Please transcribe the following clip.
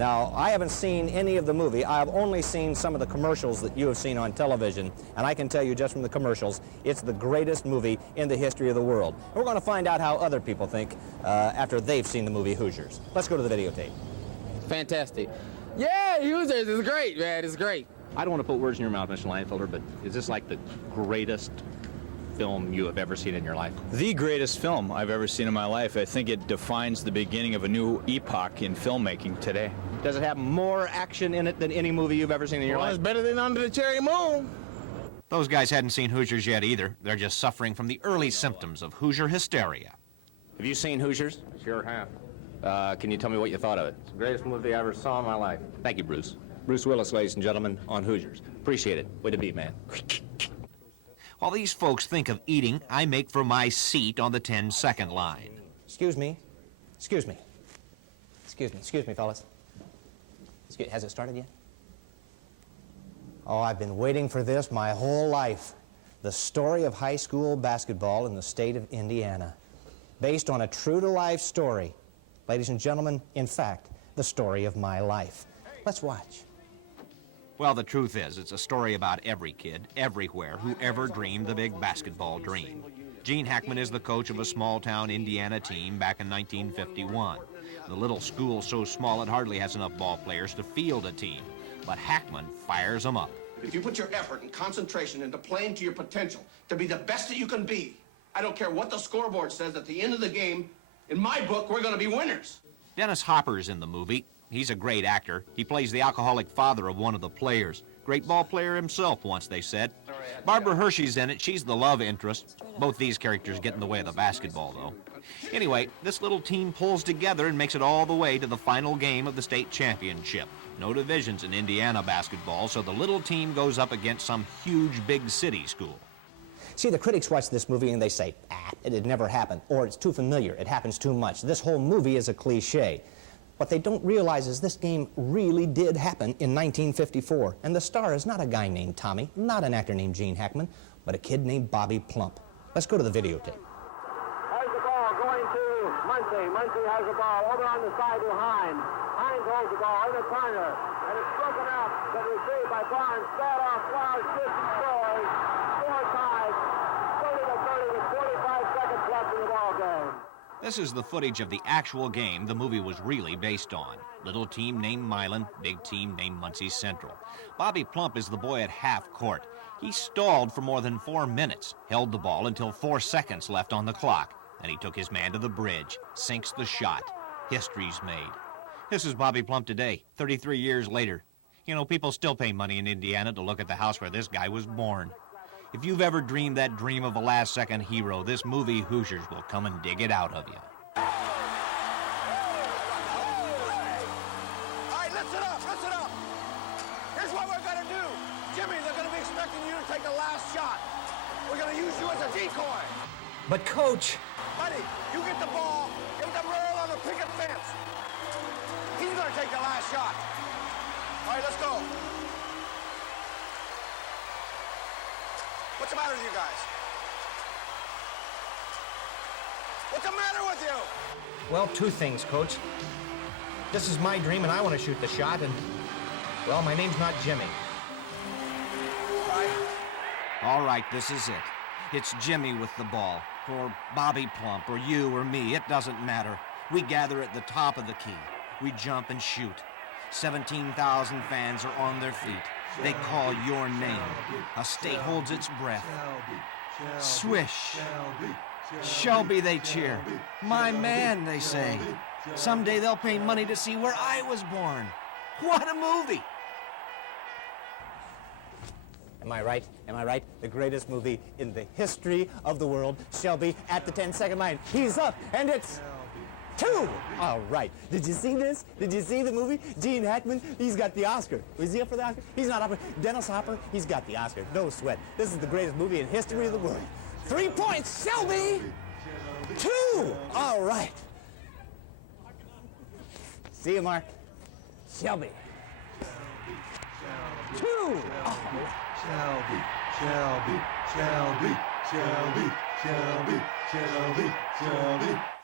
Now, I haven't seen any of the movie. I have only seen some of the commercials that you have seen on television, and I can tell you just from the commercials, it's the greatest movie in the history of the world. And we're going to find out how other people think after they've seen the movie Hoosiers. Let's go to the videotape. Fantastic. Yeah, Hoosiers is great, man. It's great. I don't want to put words in your mouth, Mr. Linefelder, but is this like the greatest film you have ever seen in your life? The greatest film I've ever seen in my life. I think it defines the beginning of a new epoch in filmmaking today. Does it have more action in it than any movie you've ever seen in your life? It's better than Under the Cherry Moon. Those guys hadn't seen Hoosiers yet either. They're just suffering from the early symptoms of Hoosier hysteria. Have you seen Hoosiers? Sure have. Can you tell me what you thought of it? It's the greatest movie I ever saw in my life. Thank you, Bruce. Bruce Willis, ladies and gentlemen, on Hoosiers. Appreciate it. Way to be, man. While these folks think of eating, I make for my seat on the 10-second line. Excuse me. Excuse me. Excuse me, fellas. Has it started yet? Oh, I've been waiting for this my whole life. The story of high school basketball in the state of Indiana. Based on a true-to-life story. Ladies and gentlemen, in fact, the story of my life. Let's watch. Well, the truth is, it's a story about every kid, everywhere, who ever dreamed the big basketball dream. Gene Hackman is the coach of a small-town Indiana team back in 1951. The little school's so small it hardly has enough ball players to field a team. But Hackman fires them up. If you put your effort and concentration into playing to your potential, to be the best that you can be, I don't care what the scoreboard says, at the end of the game, in my book, we're going to be winners. Dennis Hopper's in the movie. He's a great actor. He plays the alcoholic father of one of the players. Great ball player himself, once they said. Barbara Hershey's in it. She's the love interest. Both these characters get in the way of the basketball, though. Anyway, this little team pulls together and makes it all the way to the final game of the state championship. No divisions in Indiana basketball, so the little team goes up against some huge big city school. See, the critics watch this movie and they say, it'd never happen, or it's too familiar, it happens too much. This whole movie is a cliche. What they don't realize is this game really did happen in 1954, and the star is not a guy named Tommy, not an actor named Gene Hackman, but a kid named Bobby Plump. Let's go to the videotape. Has the ball going to Muncie. Muncie has the ball over on the side to Hines. Hines holds the ball in the corner, and it's broken out, but retrieved by Barnes. Ball off, Flowers, shoots and scores. Score tied, 30-30 with 45 seconds left in the ball game. This is the footage of the actual game the movie was really based on. Little team named Milan, big team named Muncie Central. Bobby Plump is the boy at half court. He stalled for more than 4 minutes, held the ball until 4 seconds left on the clock, and he took his man to the bridge, sinks the shot. History's made. This is Bobby Plump today, 33 years later. You know, people still pay money in Indiana to look at the house where this guy was born. If you've ever dreamed that dream of a last-second hero, this movie Hoosiers will come and dig it out of you. All right, listen up. Here's what we're going to do. Jimmy, they're going to be expecting you to take the last shot. We're going to use you as a decoy. But Coach... Buddy, you get the ball, give them roll on the picket fence. He's going to take the last shot. All right, let's go. What's the matter with you guys? What's the matter with you? Well, two things, Coach. This is my dream, and I want to shoot the shot, and, well, my name's not Jimmy. All right, this is it. It's Jimmy with the ball, or Bobby Plump, or you or me. It doesn't matter. We gather at the top of the key. We jump and shoot. 17,000 fans are on their feet. They call your name. A state holds its breath. Swish. Shelby, they cheer. My man, they say. Someday they'll pay money to see where I was born. What a movie! Am I right? Am I right? The greatest movie in the history of the world. Shelby at the 10-second line. He's up, and it's 2. All right. Did you see this? Did you see the movie? Gene Hackman, he's got the Oscar. Was he up for the Oscar? He's not up for Dennis Hopper, he's got the Oscar. No sweat. This is the greatest movie in history of the world. 3 points, Shelby! 2! All right. See you, Mark. Shelby. 2! Oh. Shelby, Shelby, Shelby, Shelby, Shelby, Shelby, Shelby.